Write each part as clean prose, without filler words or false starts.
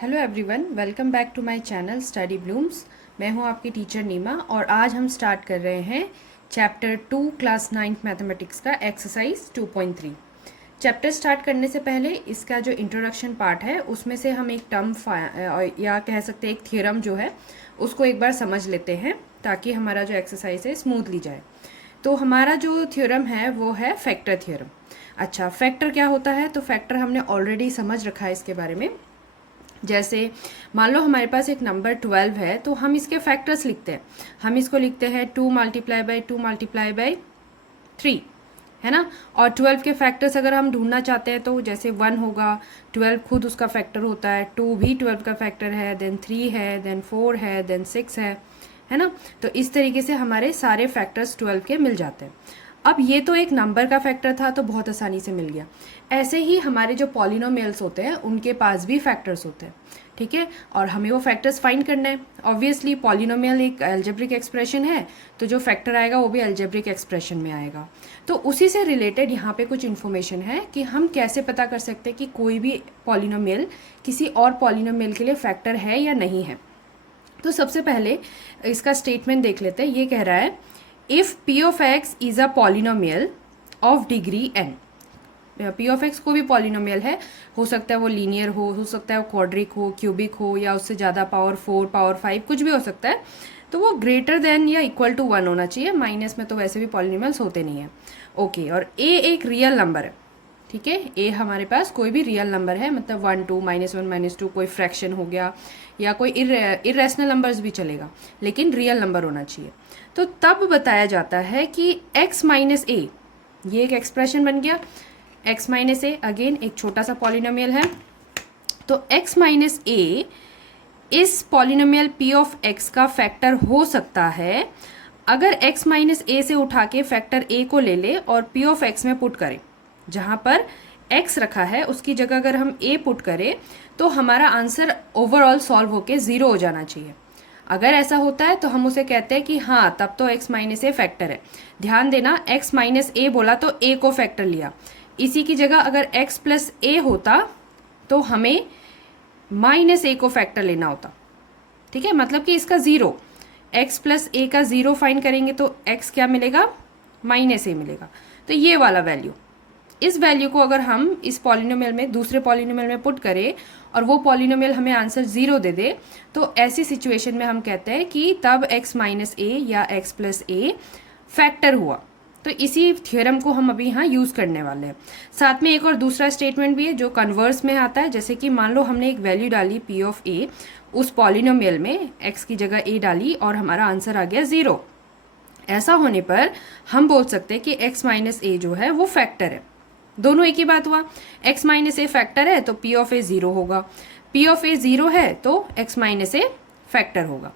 Hello everyone, welcome back to my channel study blooms. मैं हूं आपकी टीचर नीमा और आज हम स्टार्ट कर रहे हैं चैप्टर 2 क्लास 9th मैथमेटिक्स का एक्सरसाइज 2.3। चैप्टर स्टार्ट करने से पहले इसका जो इंट्रोडक्शन पार्ट है उसमें से हम एक टर्म या कह सकते हैं एक थ्योरम जो है उसको एक बार समझ लेते हैं ताकि हमारा जो एक्सरसाइज है स्मूथली जाए। तो हमारा जो थ्योरम है वो है फैक्टर थ्योरम। अच्छा, फैक्टर क्या होता है? तो फैक्टर हमने ऑलरेडी समझ रखा है इसके बारे में। जैसे मान लो हमारे पास एक नंबर 12 है तो हम इसके फैक्टर्स लिखते हैं। हम इसको लिखते हैं 2 मल्टीप्लाई बाई 2 मल्टीप्लाई बाई 3, है ना। और 12 के फैक्टर्स अगर हम ढूंढना चाहते हैं तो जैसे 1 होगा, 12 खुद उसका फैक्टर होता है, 2 भी 12 का फैक्टर है, देन 3 है, देन 4 है, देन 6 है ना। तो इस तरीके से हमारे सारे फैक्टर्स 12 के मिल जाते हैं। अब ये तो एक नंबर का फैक्टर था तो बहुत आसानी से मिल गया। ऐसे ही हमारे जो पॉलिनोमियल्स होते हैं उनके पास भी फैक्टर्स होते हैं, ठीक है। और हमें वो फैक्टर्स फाइंड करना है। ऑब्वियसली पॉलिनोमियल एक अलजेब्रिक एक्सप्रेशन है तो जो फैक्टर आएगा वो भी अलजेब्रिक एक्सप्रेशन में आएगा। तो उसी से रिलेटेड यहाँ पे कुछ इन्फॉर्मेशन है कि हम कैसे पता कर सकते हैं कि कोई भी पॉलिनोमियल किसी और पॉलिनोमियल के लिए फैक्टर है या नहीं है। तो सबसे पहले इसका स्टेटमेंट देख लेते हैं। ये कह रहा है if p of x is a polynomial of degree n. P of x को भी पॉलिनोमियल है, हो सकता है वो लीनियर हो सकता है वो क्वाड्रिक हो, क्यूबिक हो, या उससे ज़्यादा पावर 4 पावर 5 कुछ भी हो सकता है। तो वो ग्रेटर देन या इक्वल टू 1 होना चाहिए। माइनस में तो वैसे भी पॉलिनोमियल्स होते नहीं हैं। ओके, और ए एक रियल नंबर है, ठीक है। ए हमारे पास कोई भी रियल नंबर है, मतलब 1 2 -1 -2 कोई फ्रैक्शन हो गया या कोई इरेशनल नंबर्स भी चलेगा, लेकिन रियल नंबर होना चाहिए। तो तब बताया जाता है कि x माइनस ए, ये एक एक्सप्रेशन बन गया। x माइनस ए अगेन एक छोटा सा पॉलिनोमियल है। तो x माइनस ए इस पॉलिनोमियल p ऑफ x का फैक्टर हो सकता है अगर x माइनस ए से उठा के फैक्टर a को ले ले और p ऑफ x में पुट करें। जहाँ पर x रखा है उसकी जगह अगर हम a पुट करें तो हमारा आंसर ओवरऑल सॉल्व होके 0 हो जाना चाहिए। अगर ऐसा होता है तो हम उसे कहते हैं कि हाँ तब तो x माइनस ए फैक्टर है। ध्यान देना, x माइनस ए बोला तो a को फैक्टर लिया। इसी की जगह अगर x प्लस ए होता तो हमें माइनस ए को फैक्टर लेना होता, ठीक है। मतलब कि इसका 0, x प्लस ए का 0 फाइंड करेंगे तो x क्या मिलेगा? माइनस ए मिलेगा। तो ये वाला वैल्यू, इस वैल्यू को अगर हम इस पॉलिनोमियल में दूसरे पॉलिनोमियल में पुट करें और वो पॉलिनोमियल हमें आंसर 0 दे दे तो ऐसी सिचुएशन में हम कहते हैं कि तब x माइनस ए या x प्लस ए फैक्टर हुआ। तो इसी थ्योरम को हम अभी यहाँ यूज़ करने वाले हैं। साथ में एक और दूसरा स्टेटमेंट भी है जो कन्वर्स में आता है। जैसे कि मान लो हमने एक वैल्यू डाली p ऑफ a उस पॉलिनोमियल में, x की जगह a डाली और हमारा आंसर आ गया 0। ऐसा होने पर हम बोल सकते हैं कि x माइनस ए जो है वो फैक्टर है। दोनों एक ही बात हुआ। x माइनस ए फैक्टर है तो p ऑफ ए 0 होगा, p ऑफ ए 0 है तो x माइनस ए फैक्टर होगा।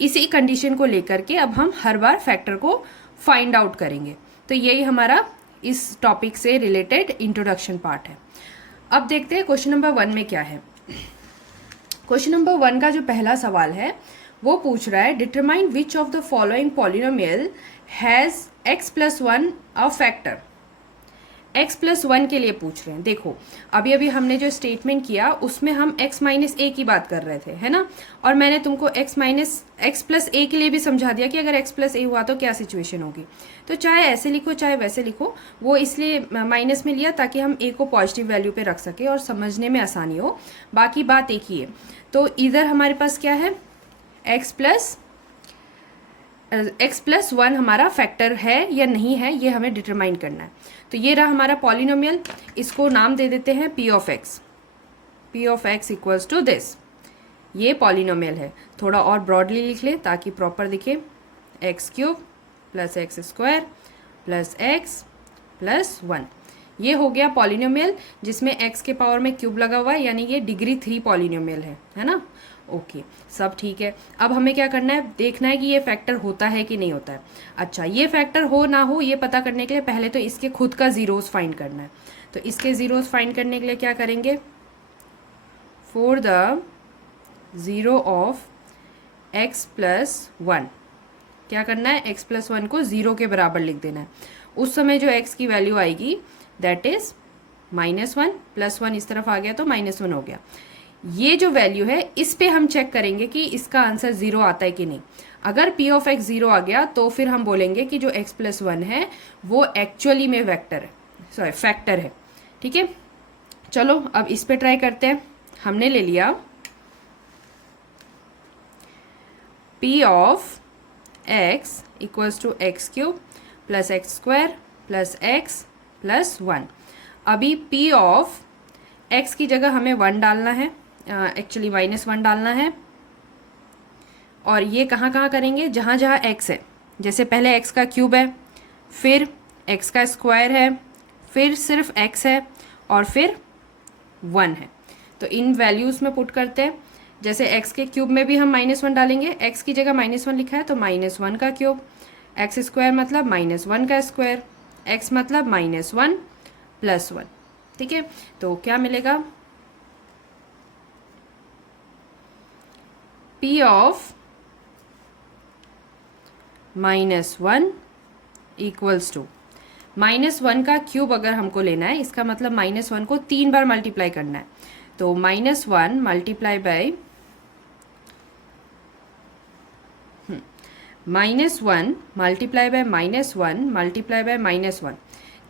इसी कंडीशन को लेकर के अब हम हर बार फैक्टर को फाइंड आउट करेंगे। तो यही हमारा इस टॉपिक से रिलेटेड इंट्रोडक्शन पार्ट है। अब देखते हैं क्वेश्चन नंबर 1 में क्या है। क्वेश्चन नंबर 1 का जो पहला सवाल है वो पूछ रहा है determine which of the following polynomial has x plus 1 a factor. x plus 1 के लिए पूछ रहे हैं। देखो अभी अभी हमने जो स्टेटमेंट किया उसमें हम x माइनस ए की बात कर रहे थे, है ना। और मैंने तुमको x प्लस ए के लिए भी समझा दिया कि अगर x प्लस ए हुआ तो क्या सिचुएशन होगी। तो चाहे ऐसे लिखो चाहे वैसे लिखो, वो इसलिए माइनस में लिया ताकि हम a को पॉजिटिव वैल्यू पे रख सके और समझने में आसानी हो। बाकी बात एक ही है। तो इधर हमारे पास क्या है, x प्लस 1 हमारा फैक्टर है या नहीं है ये हमें डिटरमाइन करना है। तो ये रहा हमारा पॉलिनोमियल, इसको नाम दे देते हैं p of x। p of x equals to this, ये पॉलिनोमियल है। थोड़ा और ब्रॉडली लिख लें ताकि प्रॉपर दिखे। x cube plus x square plus x plus 1, ये हो गया पॉलिनोमियल जिसमें x के पावर में क्यूब लगा हुआ है, यानी ये डिग्री 3 पॉलिनोमियल है ना। ओके, सब ठीक है। अब हमें क्या करना है, देखना है कि ये फैक्टर होता है कि नहीं होता है। अच्छा, ये फैक्टर हो ना हो ये पता करने के लिए पहले तो इसके खुद का ज़ीरोस फाइंड करना है। तो इसके ज़ीरोस फाइंड करने के लिए क्या करेंगे, for the zero of x plus 1 क्या करना है, x प्लस 1 को 0 के बराबर लिख देना है। उस समय जो x की वैल्यू आएगी दैट इज़ -1, +1 इस तरफ आ गया तो -1 हो गया। ये जो वैल्यू है इस पे हम चेक करेंगे कि इसका आंसर 0 आता है कि नहीं। अगर p ऑफ x 0 आ गया तो फिर हम बोलेंगे कि जो x प्लस 1 है वो एक्चुअली में वेक्टर है, सॉरी फैक्टर है। ठीक है, चलो अब इस पे ट्राई करते हैं। हमने ले लिया p of x equals to x cube plus x square plus x plus 1। अभी p ऑफ x की जगह हमें 1 डालना है, एक्चुअली -1 डालना है। और ये कहाँ कहाँ करेंगे, जहाँ जहाँ x है। जैसे पहले x का क्यूब है, फिर x का स्क्वायर है, फिर सिर्फ x है और फिर 1 है। तो इन वैल्यूज़ में पुट करते हैं। जैसे x के क्यूब में भी हम -1 डालेंगे, x की जगह -1 लिखा है तो -1 का क्यूब, एक्स स्क्वायर मतलब -1 का स्क्वायर, x मतलब -1 प्लस 1। ठीक है, तो क्या मिलेगा, p ऑफ -1 इक्वल्स टू -1 का क्यूब अगर हमको लेना है, इसका मतलब -1 को 3 बार मल्टीप्लाई करना है। तो -1 multiply by -1 multiply by -1 multiply by -1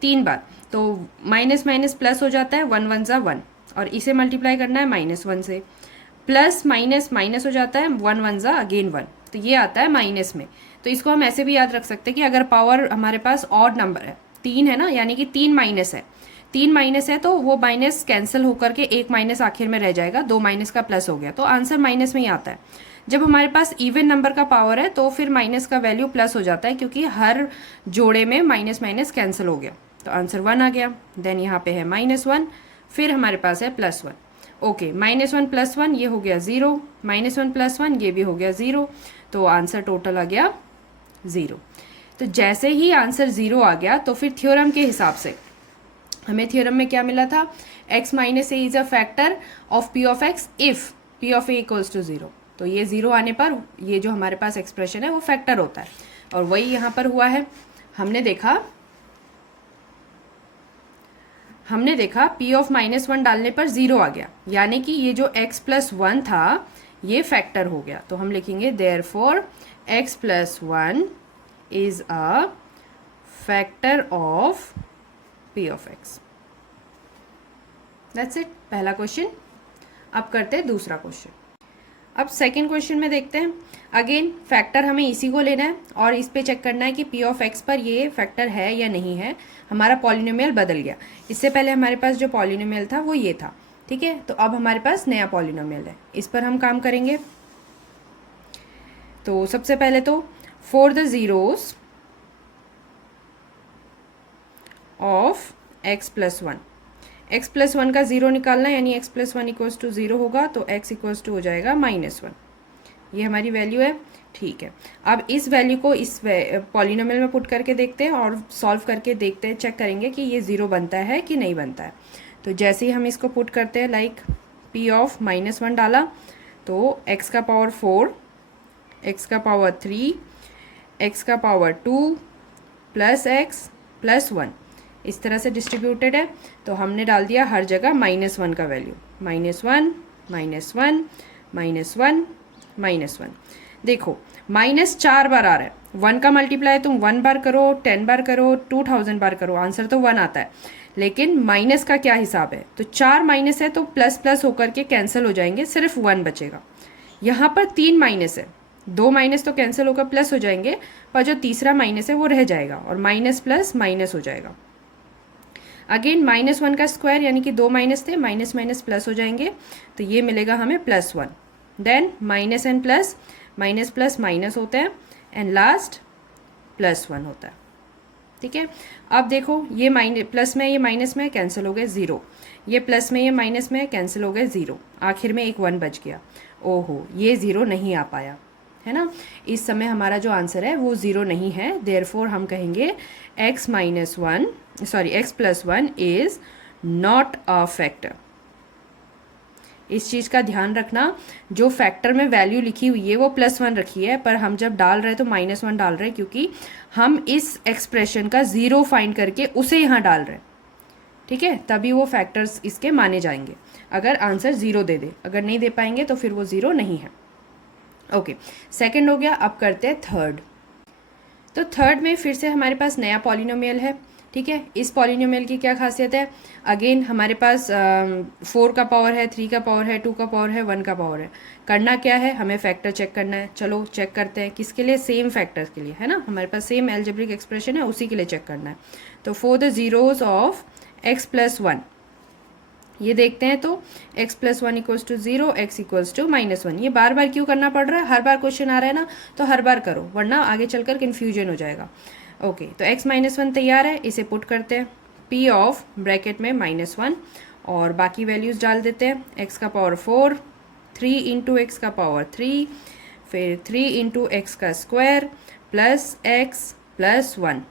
3 बार। तो माइनस माइनस प्लस हो जाता है, 1 1 ज़ा 1, और इसे मल्टीप्लाई करना है -1 से, प्लस माइनस माइनस हो जाता है, 1 1 ज़ा अगेन 1, तो ये आता है माइनस में। तो इसको हम ऐसे भी याद रख सकते हैं कि अगर पावर हमारे पास ऑड नंबर है, 3 है ना, यानी कि 3 माइनस है, 3 माइनस है तो वो माइनस कैंसिल होकर के एक माइनस आखिर में रह जाएगा, 2 माइनस का प्लस हो गया, तो आंसर माइनस में ही आता है। जब हमारे पास इवन नंबर का पावर है तो फिर माइनस का वैल्यू प्लस हो जाता है, क्योंकि हर जोड़े में माइनस माइनस कैंसिल हो गया, तो आंसर 1 आ गया। देन यहाँ पे है -1, फिर हमारे पास है +1। ओके, -1 + 1 ये हो गया 0, -1 + 1 ये भी हो गया 0, तो आंसर टोटल आ गया 0। तो जैसे ही आंसर 0 आ गया तो फिर थ्योरम के हिसाब से हमें थ्योरम में क्या मिला था, x - a is a factor of p of x if p of a equals to 0। तो ये 0 आने पर ये जो हमारे पास एक्सप्रेशन है वो फैक्टर होता है, और वही यहाँ पर हुआ है। हमने देखा p ऑफ -1 डालने पर 0 आ गया, यानी कि ये जो x + 1 था ये फैक्टर हो गया। तो हम लिखेंगे therefore x + 1 is a factor of p of x। That's it, पहला क्वेश्चन। अब करते हैं दूसरा क्वेश्चन। अब सेकेंड क्वेश्चन में देखते हैं। अगेन फैक्टर हमें इसी को लेना है और इस पे चेक करना है कि p ऑफ x पर ये फैक्टर है या नहीं है। हमारा पॉलिनोमियल बदल गया, इससे पहले हमारे पास जो पॉलिनोमियल था वो ये था। ठीक है, तो अब हमारे पास नया पॉलिनोमियल है, इस पर हम काम करेंगे। तो सबसे पहले तो for the zeros of x + 1, x + 1 का 0 निकालना है, यानी x + 1 इक्वल्स टू 0 होगा, तो x इक्वल्स टू हो जाएगा -1। ये हमारी वैल्यू है। ठीक है, अब इस वैल्यू को इस पॉलिनोमियल में पुट करके देखते हैं और सॉल्व करके देखते हैं, चेक करेंगे कि ये 0 बनता है कि नहीं बनता है। तो जैसे ही हम इसको पुट करते हैं, लाइक p ऑफ -1 डाला तो x का पावर 4, x का पावर 3, x का पावर 2 प्लस x प्लस 1 इस तरह से डिस्ट्रीब्यूटेड है। तो हमने डाल दिया हर जगह -1 का वैल्यू, -1 -1 -1 -1। देखो माइनस 4 बार आ रहा है, 1 का मल्टीप्लाई तुम 1 बार करो, 10 बार करो, 2000 बार करो, आंसर तो 1 आता है। लेकिन माइनस का क्या हिसाब है, तो 4 माइनस है तो प्लस प्लस होकर के कैंसिल हो जाएंगे, सिर्फ 1 बचेगा। यहाँ पर 3 माइनस है, 2 माइनस तो कैंसिल होकर प्लस हो जाएंगे, पर जो तीसरा माइनस है वो रह जाएगा और माइनस प्लस माइनस हो जाएगा। अगेन -1 का स्क्वायर, यानी कि 2 माइनस थे, माइनस माइनस प्लस हो जाएंगे, तो ये मिलेगा हमें +1। Then minus and plus, minus plus minus होता है, एंड लास्ट +1 होता है। ठीक है, अब देखो ये प्लस में ये माइनस में कैंसिल हो गए 0, ये प्लस में ये माइनस में कैंसिल हो गए 0, आखिर में एक 1 बच गया। ओहो, ये 0 नहीं आ पाया, है ना। इस समय हमारा जो आंसर है वो 0 नहीं है, देयरफॉर हम कहेंगे x + 1 is not a factor. इस चीज़ का ध्यान रखना, जो फैक्टर में वैल्यू लिखी हुई है वो +1 रखी है, पर हम जब डाल रहे हैं तो -1 डाल रहे हैं, क्योंकि हम इस एक्सप्रेशन का 0 फाइंड करके उसे यहाँ डाल रहे हैं। ठीक है, तभी वो फैक्टर्स इसके माने जाएंगे। अगर आंसर 0 दे दे, अगर नहीं दे पाएंगे तो फिर वो 0 नहीं है। ओके, सेकंड हो गया। अब करते हैं थर्ड। तो थर्ड में फिर से हमारे पास नया पॉलिनोमियल है। ठीक है, इस पॉलिनोमियल की क्या खासियत है? अगेन हमारे पास 4 का पावर है, 3 का पावर है, 2 का पावर है, 1 का पावर है। करना क्या है? हमें फैक्टर चेक करना है। चलो चेक करते हैं। किसके लिए? सेम फैक्टर्स के लिए, है ना। हमारे पास सेम एल्जेब्रिक एक्सप्रेशन है, उसी के लिए चेक करना है। तो for the zeros of x + 1 ये देखते हैं। तो x + 1 = 0, x = -1। ये बार बार क्यों करना पड़ रहा है? हर बार क्वेश्चन आ रहा है ना, तो हर बार करो, वरना आगे चलकर कन्फ्यूजन हो जाएगा। ओके, तो x - 1 तैयार है, इसे पुट करते हैं। p ऑफ ब्रैकेट में -1 और बाकी वैल्यूज़ डाल देते हैं। x का पावर 4, 3 × x का पावर 3, फिर 3 × x का स्क्वायर प्लस x + 1।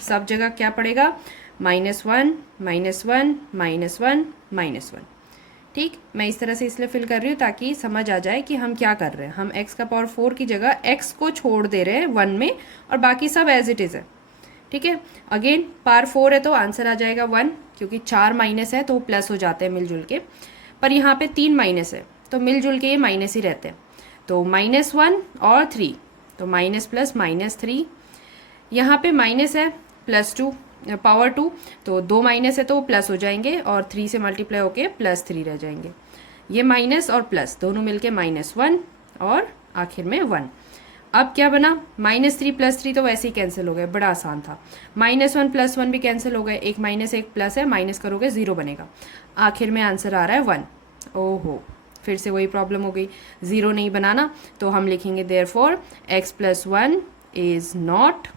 सब जगह क्या पड़ेगा? -1 -1 -1 -1। ठीक, मैं इस तरह से इसलिए फिल कर रही हूँ ताकि समझ आ जाए कि हम क्या कर रहे हैं। हम x का पावर 4 की जगह x को छोड़ दे रहे हैं 1 में, और बाकी सब एज इट इज़ है। ठीक है, अगेन पावर 4 है तो आंसर आ जाएगा 1, क्योंकि 4 माइनस है तो प्लस हो जाते हैं मिलजुल के। पर यहाँ पे 3 माइनस है तो मिलजुल के ये माइनस ही रहते हैं। तो -1 और 3, तो माइनस प्लस -3। यहाँ पे माइनस है +2 पावर 2, तो 2 माइनस है तो प्लस हो जाएंगे और 3 से मल्टीप्लाई होके +3 रह जाएंगे। ये माइनस और प्लस दोनों मिलके -1 और आखिर में 1। अब क्या बना? -3 + 3 तो वैसे ही कैंसिल हो गए, बड़ा आसान था। -1 + 1 भी कैंसिल हो गए, एक माइनस एक प्लस है, माइनस करोगे 0 बनेगा। आखिर में आंसर आ रहा है 1। ओहो, फिर से वही प्रॉब्लम हो गई, 0 नहीं बनाना, तो हम लिखेंगे therefore x + 1 is not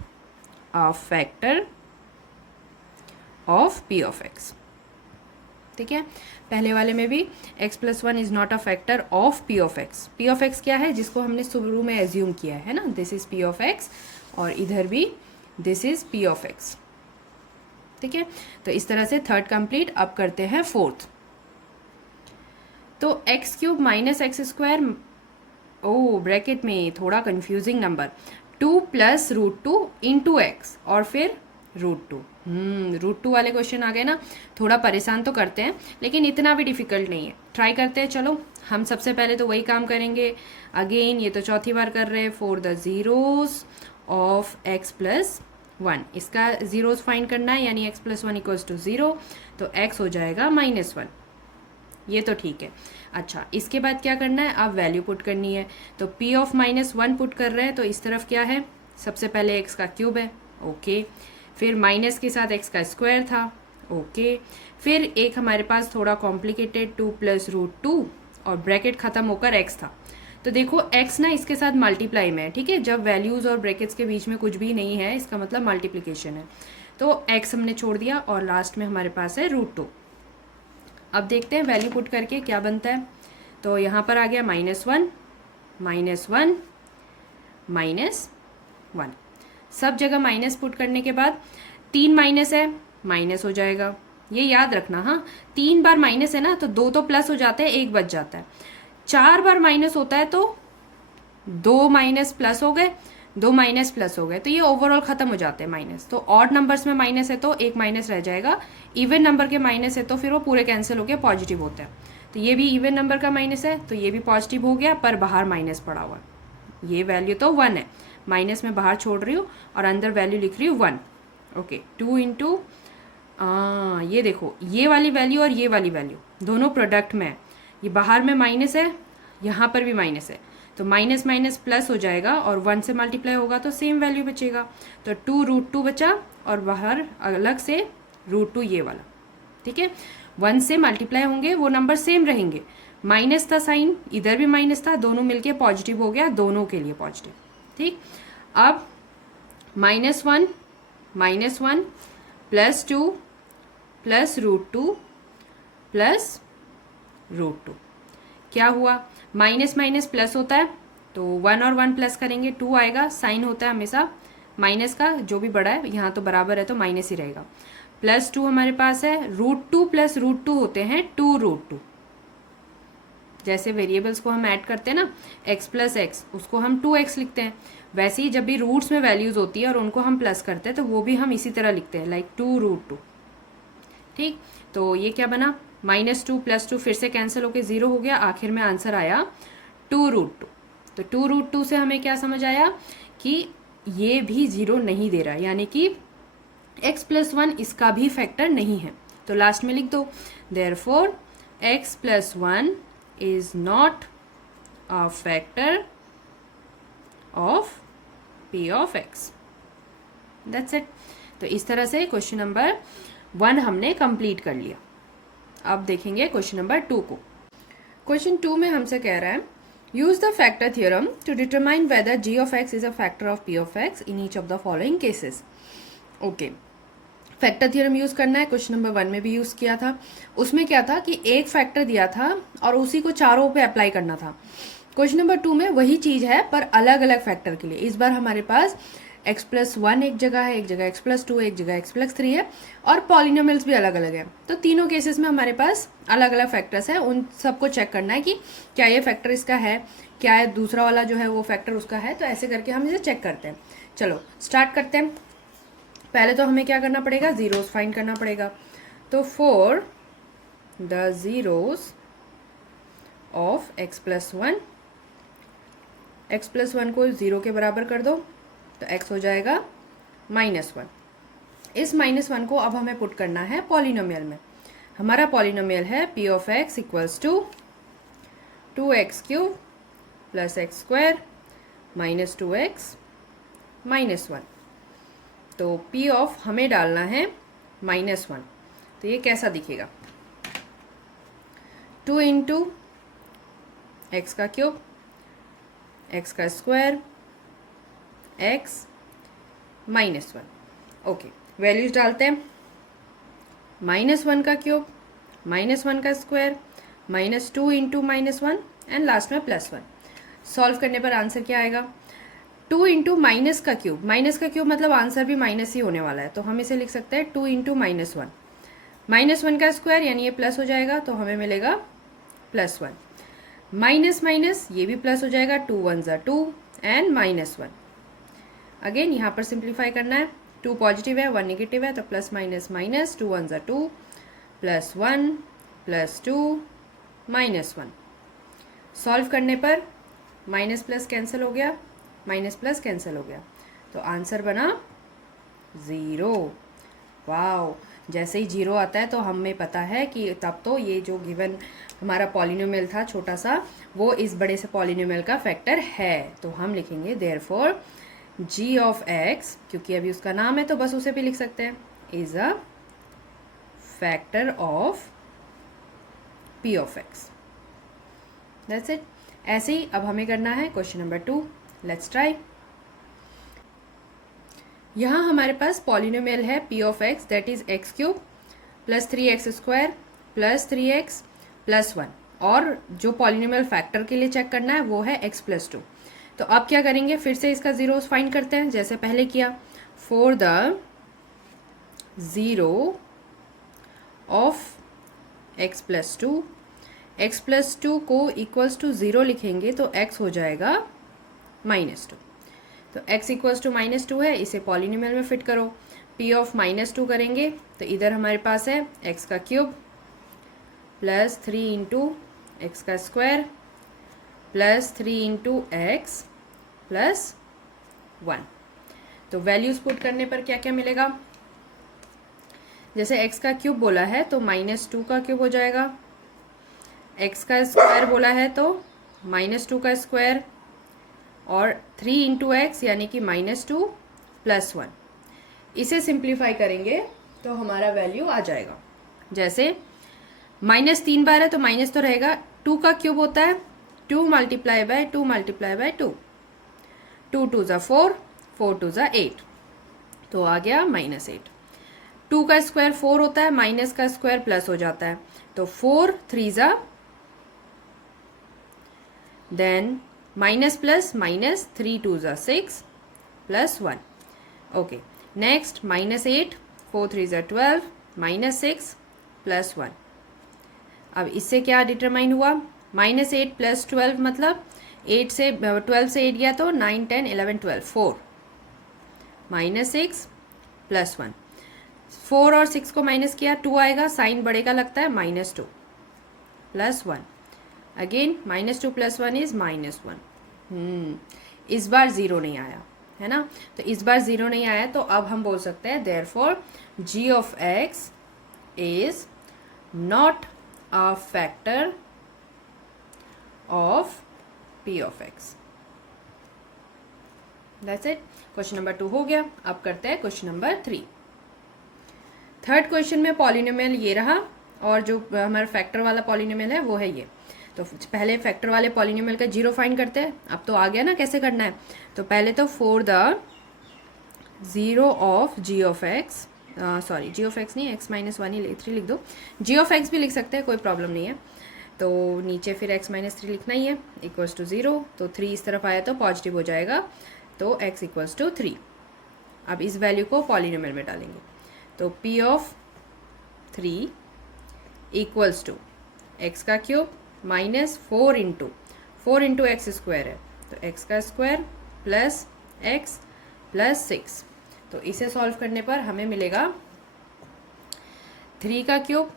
a factor of p of x। ठीक है, पहले वाले में भी x + 1 is not a factor of p of x। p of x क्या है? जिसको हमने शुरू में एज्यूम किया है ना, this is p of x, और इधर भी this is p of x। ठीक है, तो इस तरह से थर्ड कंप्लीट। अब करते हैं फोर्थ। तो x³ - x², ओ ब्रैकेट में थोड़ा कंफ्यूजिंग नंबर, 2 + √2 × x और फिर √2। √2 वाले क्वेश्चन आ गए ना, थोड़ा परेशान तो करते हैं, लेकिन इतना भी डिफिकल्ट नहीं है। ट्राई करते हैं। चलो हम सबसे पहले तो वही काम करेंगे। अगेन ये तो चौथी बार कर रहे हैं। For the zeros of x + 1, इसका जीरोस फाइंड करना है, यानी x + 1 = 0, तो x हो जाएगा -1। ये तो ठीक है। अच्छा, इसके बाद क्या करना है? अब वैल्यू पुट करनी है। तो p ऑफ -1 पुट कर रहे हैं, तो इस तरफ क्या है? सबसे पहले x का क्यूब है, ओके। फिर माइनस के साथ x का स्क्वायर था, ओके। फिर एक हमारे पास थोड़ा कॉम्प्लिकेटेड 2 + √2 और ब्रैकेट ख़त्म होकर x था। तो देखो x ना इसके साथ मल्टीप्लाई में है। ठीक है, जब वैल्यूज़ और ब्रैकेट्स के बीच में कुछ भी नहीं है, इसका मतलब मल्टीप्लिकेशन है। तो x हमने छोड़ दिया और लास्ट में हमारे पास है √2। अब देखते हैं वैल्यू पुट करके क्या बनता है। तो यहाँ पर आ गया -1 -1 -1। सब जगह माइनस पुट करने के बाद 3 माइनस है, माइनस हो जाएगा। ये याद रखना, हाँ, 3 बार माइनस है ना, तो 2 तो प्लस हो जाते हैं, 1 बच जाता है। 4 बार माइनस होता है तो 2 माइनस प्लस हो गए, 2 माइनस प्लस हो गए, तो ये ओवरऑल खत्म हो जाते हैं माइनस। तो ऑड नंबर्स में माइनस है तो 1 माइनस रह जाएगा। इवन नंबर के माइनस है तो फिर वो पूरे कैंसिल होकर पॉजिटिव होते हैं। तो ये भी इवन नंबर का माइनस है, तो ये भी पॉजिटिव हो गया, पर बाहर माइनस पड़ा हुआ। ये वैल्यू तो 1 है, माइनस में बाहर छोड़ रही हूँ और अंदर वैल्यू लिख रही हूँ 1। ओके, 2 × ये देखो, ये वाली वैल्यू और ये वाली वैल्यू दोनों प्रोडक्ट में है। ये बाहर में माइनस है, यहाँ पर भी माइनस है, तो माइनस माइनस प्लस हो जाएगा और 1 से मल्टीप्लाई होगा तो सेम वैल्यू बचेगा। तो 2 √2 बचा और बाहर अलग से √2 ये वाला। ठीक है, 1 से मल्टीप्लाई होंगे वो नंबर सेम रहेंगे। माइनस था साइन, इधर भी माइनस था, दोनों मिलके पॉजिटिव हो गया, दोनों के लिए पॉजिटिव। ठीक, अब -1 -1 +2 + √2 + √2 क्या हुआ? माइनस माइनस प्लस होता है, तो 1 और 1 प्लस करेंगे, 2 आएगा। साइन होता है हमेशा माइनस का, जो भी बड़ा है, यहाँ तो बराबर है तो माइनस ही रहेगा। +2 हमारे पास है, √2 + √2 होते हैं 2 √2। जैसे वेरिएबल्स को हम ऐड करते हैं ना, x + x, उसको हम 2x लिखते हैं। वैसे ही जब भी रूट्स में वैल्यूज़ होती है और उनको हम प्लस करते हैं तो वो भी हम इसी तरह लिखते हैं, लाइक 2 √2। ठीक, तो ये क्या बना, -2 + 2 फिर से कैंसिल होके 0 हो गया, आखिर में आंसर आया 2√2। तो 2√2 से हमें क्या समझ आया कि ये भी 0 नहीं दे रहा, यानी कि x + 1 इसका भी फैक्टर नहीं है। तो लास्ट में लिख दो, therefore x + 1 is not a factor of p of x। That's it. तो इस तरह से क्वेश्चन नंबर 1 हमने कंप्लीट कर लिया। अब देखेंगे क्वेश्चन नंबर 2 को। क्वेश्चन 2 में हमसे कह रहा है, use the factor theorem to determine whether g of x is a factor of p of x in each of the following cases. Okay, factor theorem use करना है। क्वेश्चन नंबर 1 में भी यूज किया था। उसमें क्या था कि एक फैक्टर दिया था और उसी को चारों पे अप्लाई करना था। क्वेश्चन नंबर 2 में वही चीज है पर अलग अलग फैक्टर के लिए। इस बार हमारे पास x + 1 एक जगह है, एक जगह x + 2, एक जगह x + 3 है और पॉलिनोमियल्स भी अलग अलग है। तो तीनों केसेस में हमारे पास अलग अलग फैक्टर्स हैं, उन सबको चेक करना है कि क्या ये फैक्टर इसका है, क्या है दूसरा वाला जो है वो फैक्टर उसका है। तो ऐसे करके हम इसे चेक करते हैं। चलो स्टार्ट करते हैं। पहले तो हमें क्या करना पड़ेगा, जीरोस फाइंड करना पड़ेगा। तो for the zeros of x + 1, x + 1 को 0 के बराबर कर दो तो x हो जाएगा -1। इस -1 को अब हमें पुट करना है पॉलिनोमियल में। हमारा पॉलिनोमियल है p of x equals to 2x³ + x² -2x -1। तो p ऑफ हमें डालना है -1। तो ये कैसा दिखेगा, 2 × x³ x² x -1। Okay, values डालते हैं, -1 का क्यूब, -1 का स्क्वायर, -2 × -1 एंड लास्ट में +1। सॉल्व करने पर आंसर क्या आएगा, 2 × माइनस का क्यूब, माइनस का क्यूब मतलब आंसर भी माइनस ही होने वाला है। तो हम इसे लिख सकते हैं 2 × -1, -1 का स्क्वायर यानी ये प्लस हो जाएगा तो हमें मिलेगा +1, माइनस माइनस ये भी प्लस हो जाएगा, 2 × 1 = 2 एंड -1। अगेन यहाँ पर सिंप्लीफाई करना है, 2 पॉजिटिव है 1 नेगेटिव है तो प्लस माइनस माइनस, 2 × 1 = 2 +1 +2 -1। सॉल्व करने पर माइनस प्लस कैंसिल हो गया, माइनस प्लस कैंसिल हो गया तो आंसर बना 0। वाओ, जैसे ही 0 आता है तो हमें पता है कि तब तो ये जो गिवन हमारा पॉलिनोमियल था छोटा सा, वो इस बड़े से पॉलिनोमियल का फैक्टर है। तो हम लिखेंगे देयरफॉर g ऑफ x, क्योंकि अभी उसका नाम है तो बस उसे भी लिख सकते हैं, is a factor of p of x। That's it. ऐसे ही अब हमें करना है क्वेश्चन नंबर 2। Let's try. यहाँ हमारे पास पॉलिनोमियल है p of x that is x³ + 3x² + 3x + 1 और जो पॉलिनोमियल फैक्टर के लिए चेक करना है वो है x + 2। तो अब क्या करेंगे, फिर से इसका जीरोस फाइंड करते हैं जैसे पहले किया। For the zero of x + 2, x + 2 को इक्वल्स टू 0 लिखेंगे तो x हो जाएगा -2। तो x इक्वल्स टू -2 है, इसे पॉलिनोमियल में फिट करो। p ऑफ -2 करेंगे तो इधर हमारे पास है x³ + 3 × x² + 3 × x + 1। तो वैल्यूज पुट करने पर क्या क्या मिलेगा, जैसे x³ बोला है तो -2 का क्यूब हो जाएगा, x² बोला है तो -2 का स्क्वायर और 3 × x यानी कि -2 + 1। इसे सिंप्लीफाई करेंगे तो हमारा वैल्यू आ जाएगा, जैसे -3 बार है तो माइनस तो रहेगा, 2 का क्यूब होता है 2 × 2 × 2, 2 × 2 = 4, 4 × 2 = 8 तो आ गया -8। 2 का स्क्वायर 4 होता है, माइनस का स्क्वायर प्लस हो जाता है तो 4 × 3 = then minus plus minus, 3 × 2 = 6 + 1। Okay, next -8, 4 × 3 = 12 -6 + 1। अब इससे क्या डिटरमाइन हुआ, -8 + 12 मतलब 8 से 12 से 8 गया तो 9 10 11 12 4 -6 + 1। 4 और 6 को माइनस किया 2 आएगा, साइन बढ़ेगा लगता है -2 प्लस 1, अगेन -2 प्लस 1 इज -1। इस बार 0 नहीं आया है ना, तो इस बार 0 नहीं आया, तो अब हम बोल सकते हैं therefore g of x is not a factor of p of x। That's it. Question number 2 हो गया। अब करते हैं क्वेश्चन नंबर 3। थर्ड क्वेश्चन में पॉलिनोमियल ये रहा, और जो हमारा फैक्टर वाला पॉलिनोमियल है वो है ये। तो पहले फैक्टर वाले पॉलिनोमियल का जीरो फाइंड करते हैं। अब तो आ गया ना कैसे करना है। तो पहले तो for the zero of g of x, sorry g of x नहीं, x माइनस 1 ही 3 लिख दो, जी ऑफ एक्स भी लिख सकते हैं, कोई प्रॉब्लम नहीं है। तो नीचे फिर x माइनस 3 लिखना ही है, इक्वल्स टू 0। तो 3 इस तरफ आया तो पॉजिटिव हो जाएगा, तो x इक्वल्स टू 3। अब इस वैल्यू को पॉलिनोमियल में डालेंगे, तो p of 3 equals to x का cube minus 4 into x square है, तो एक्स का स्क्वायर प्लस एक्स प्लस 6। तो इसे सॉल्व करने पर हमें मिलेगा 3 का क्यूब,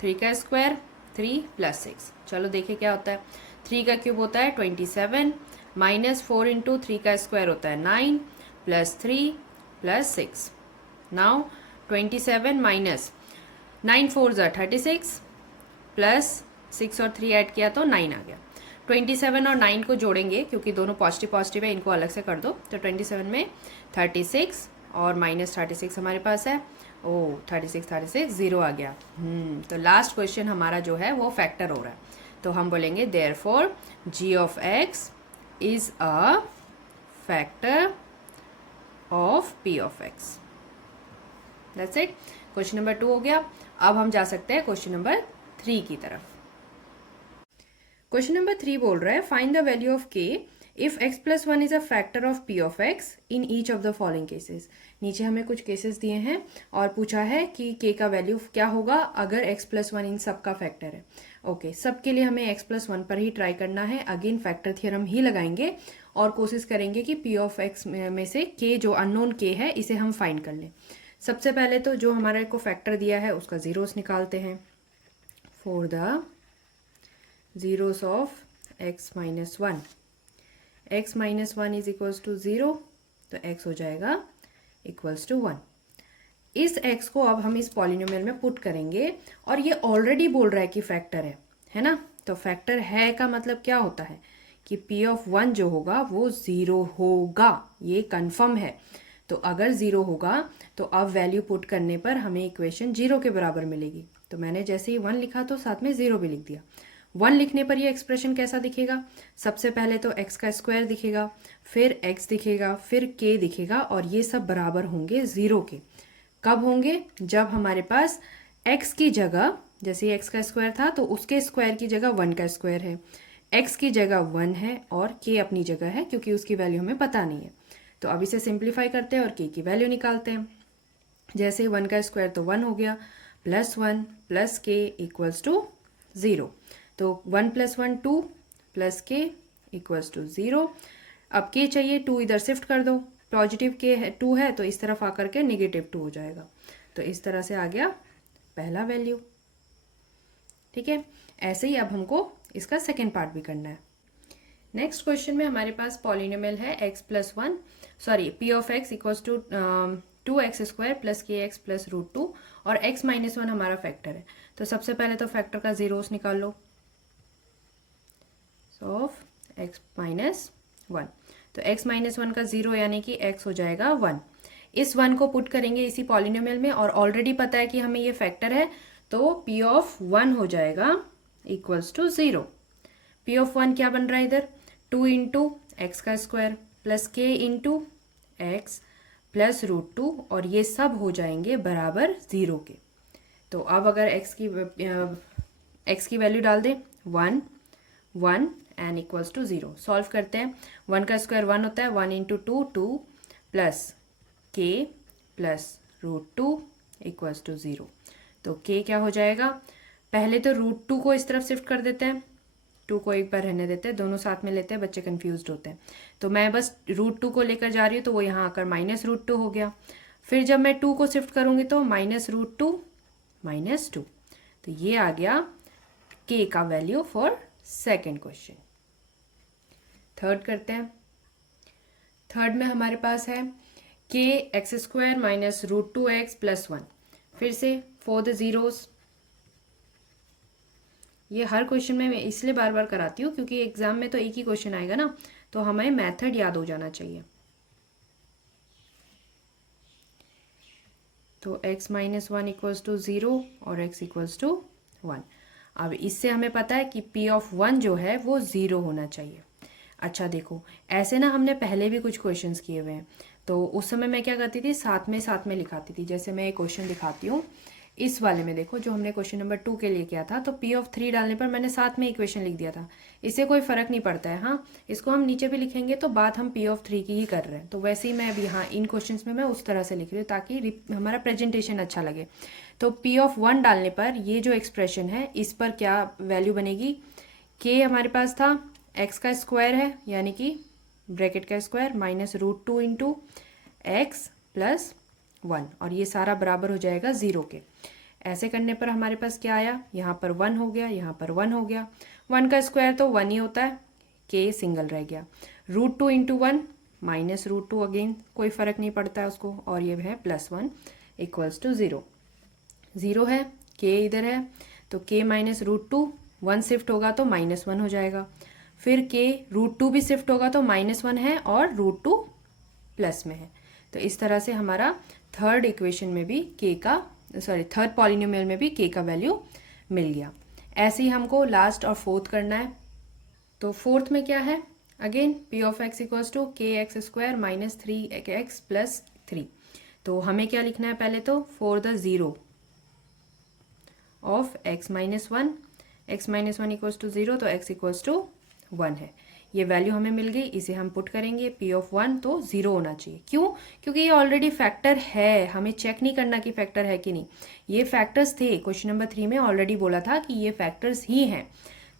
3 का स्क्वायर, 3 प्लस 6। चलो देखिए क्या होता है। 3 का क्यूब होता है 27, माइनस 4 इंटू 3 का स्क्वायर होता है 9, प्लस 3 प्लस 6। नाउ 27 माइनस 9 4 ज़ा 36, प्लस 6 और 3 ऐड किया तो 9 आ गया। 27 और 9 को जोड़ेंगे, क्योंकि दोनों पॉजिटिव पॉजिटिव है, इनको अलग से कर दो। तो 27 में 36 और माइनस 36 हमारे पास है। ओ 36 0 आ गया। तो लास्ट क्वेश्चन हमारा जो है वो फैक्टर हो रहा है, तो हम बोलेंगे therefore g of x is a factor of p of x. That's it. Question number 2 हो गया। अब हम जा सकते हैं क्वेश्चन नंबर 3 की तरफ। क्वेश्चन नंबर 3 बोल रहा है find the value of k if x plus 1 is a factor of p of x in each of the following cases. नीचे हमें कुछ केसेस दिए हैं और पूछा है कि k का वैल्यू क्या होगा अगर x प्लस 1 इन सब का फैक्टर है। ओके, सबके लिए हमें x प्लस 1 पर ही ट्राई करना है। अगेन फैक्टर थियरम ही लगाएंगे और कोशिश करेंगे कि p ऑफ x में से k जो अननोन k है इसे हम फाइंड कर लें। सबसे पहले तो जो हमारे को फैक्टर दिया है उसका जीरोस निकालते हैं। For the zeros of x minus 1, x minus 1 is equals to 0, तो x हो जाएगा इक्वल्स टू 1। इस x को अब हम इस पॉलिनोमियल में पुट करेंगे, और ये ऑलरेडी बोल रहा है कि फैक्टर है ना। तो फैक्टर है का मतलब क्या होता है कि p ऑफ 1 जो होगा वो 0 होगा, ये कंफर्म है। तो अगर 0 होगा तो अब वैल्यू पुट करने पर हमें इक्वेशन 0 के बराबर मिलेगी। तो मैंने जैसे ही 1 लिखा तो साथ में 0 भी लिख दिया। 1 लिखने पर ये एक्सप्रेशन कैसा दिखेगा? सबसे पहले तो x का स्क्वायर दिखेगा, फिर x दिखेगा, फिर k दिखेगा, और ये सब बराबर होंगे 0 के। कब होंगे? जब हमारे पास x की जगह, जैसे x का स्क्वायर था तो उसके स्क्वायर की जगह 1 का स्क्वायर है, x की जगह 1 है और k अपनी जगह है, क्योंकि उसकी वैल्यू हमें पता नहीं है। तो अब इसे सिंप्लीफाई करते हैं और k की वैल्यू निकालते हैं। जैसे 1 का स्क्वायर तो 1 हो गया, plus 1 plus k equals to 0। तो 1 plus 1 2 plus k equals to 0। अब k चाहिए, 2 इधर शिफ्ट कर दो, पॉजिटिव k है 2 है तो इस तरफ आकर के नेगेटिव 2 हो जाएगा। तो इस तरह से आ गया पहला वैल्यू। ठीक है, ऐसे ही अब हमको इसका सेकेंड पार्ट भी करना है। नेक्स्ट क्वेश्चन में हमारे पास पॉलिनोमियल है x plus 1, sorry p of x equals to 2x square plus kx plus root 2, और x माइनस 1 हमारा फैक्टर है। तो सबसे पहले तो फैक्टर का जीरोस निकाल लो, ऑफ x माइनस 1। तो x माइनस 1 का 0 यानी कि x हो जाएगा 1। इस 1 को पुट करेंगे इसी पॉलिनोमियल में, और ऑलरेडी पता है कि हमें ये फैक्टर है, तो p ऑफ 1 हो जाएगा इक्वल्स टू 0। p ऑफ 1 क्या बन रहा है इधर? 2 इंटू एक्स का square plus k into x plus root 2, और ये सब हो जाएंगे बराबर 0 के। तो अब अगर x की वैल्यू डाल दें 1 1 एन इक्वल्स टू 0। सॉल्व करते हैं। 1 का स्क्वायर 1 होता है, 1 into 2 2 plus k plus root 2 equals to 0। तो k क्या हो जाएगा? पहले तो रूट 2 को इस तरफ शिफ्ट कर देते हैं, 2 को एक बार रहने देते हैं, दोनों साथ में लेते हैं, बच्चे कंफ्यूज्ड होते हैं। तो मैं बस रूट 2 को लेकर जा रही हूँ, तो वो यहाँ आकर माइनस रूट 2 हो गया। फिर जब मैं 2 को शिफ्ट करूँगी तो -√2 -2, तो ये आ गया k का value for second question. Third करते हैं। थर्ड में हमारे पास है k x² -√2x + 1। फिर से फॉर द ज़ीरोस, ये हर क्वेश्चन में मैं इसलिए बार बार कराती हूँ क्योंकि एग्जाम में तो एक ही क्वेश्चन आएगा ना, तो हमें मेथड याद हो जाना चाहिए। तो x - 1 = 0 और x = 1। अब इससे हमें पता है कि p(1) जो है वो 0 होना चाहिए। अच्छा देखो, ऐसे ना हमने पहले भी कुछ क्वेश्चंस किए हुए हैं, तो उस समय मैं क्या करती थी, साथ में लिखाती थी। जैसे मैं एक क्वेश्चन दिखाती हूँ, इस वाले में देखो जो हमने क्वेश्चन नंबर 2 के लिए किया था, तो p(3) डालने पर मैंने साथ में इक्वेशन लिख दिया था। इससे कोई फ़र्क नहीं पड़ता है। हाँ, इसको हम नीचे भी लिखेंगे तो बात हम p(3) की ही कर रहे हैं। तो वैसे ही मैं अभी यहाँ इन क्वेश्चंस में मैं उस तरह से लिख रही हूँ ताकि हमारा प्रेजेंटेशन अच्छा लगे। तो p(1) डालने पर ये जो एक्सप्रेशन है इस पर क्या वैल्यू बनेगी, k हमारे पास था x का स्क्वायर है यानी कि ब्रैकेट का स्क्वायर -√2 × x + 1, और ये सारा बराबर हो जाएगा 0 के। ऐसे करने पर हमारे पास क्या आया, यहाँ पर 1 हो गया, यहाँ पर 1 हो गया। 1 का स्क्वायर तो 1 ही होता है, k सिंगल रह गया। √2 × 1 -√2, अगेन कोई फ़र्क नहीं पड़ता है उसको, और ये है +1 = 0। 0 है, k इधर है, तो k -√2, 1 शिफ्ट होगा तो -1 हो जाएगा। फिर k √2 भी शिफ्ट होगा तो -1 है और √2 प्लस में है। तो इस तरह से हमारा थर्ड इक्वेशन में भी थर्ड पॉलिनोमियल में भी k का वैल्यू मिल गया। ऐसे ही हमको लास्ट और फोर्थ करना है। तो फोर्थ में क्या है, अगेन p(x) = kx² - 3x + 3। तो हमें क्या लिखना है, पहले तो for the zero of x - 1, x - 1 = 0, तो x = 1 है। ये वैल्यू हमें मिल गई, इसे हम पुट करेंगे। p(1) तो 0 होना चाहिए। क्यों? क्योंकि ये ऑलरेडी फैक्टर है, हमें चेक नहीं करना कि फैक्टर है कि नहीं। ये फैक्टर्स थे, क्वेश्चन नंबर 3 में ऑलरेडी बोला था कि ये फैक्टर्स ही हैं।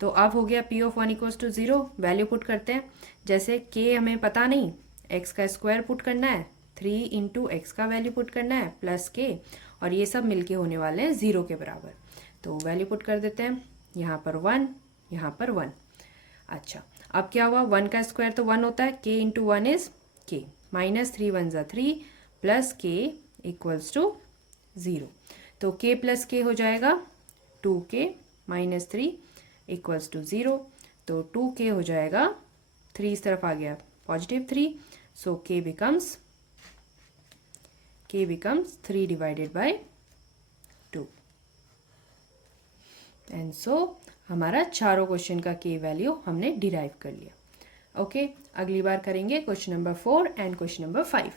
तो अब हो गया p(1) = 0, वैल्यू पुट करते हैं। जैसे k हमें पता नहीं, x का स्क्वायर पुट करना है, 3 × x का वैल्यू पुट करना है प्लस k, और ये सब मिलके होने वाले हैं 0 के बराबर। तो वैल्यू पुट कर देते हैं, यहाँ पर 1, यहाँ पर 1। अच्छा, अब क्या हुआ, 1 का स्क्वायर तो 1 होता है, k × 1 is k, -3 × 1 = 3 plus k = 0। तो k + k हो जाएगा 2k -3 = 0। तो 2k हो जाएगा, 3 इस तरफ आ गया +3, सो k becomes 3 / 2। एंड सो हमारा चारों क्वेश्चन का k वैल्यू हमने डिराइव कर लिया। ओके, अगली बार करेंगे question number 4 and question number 5।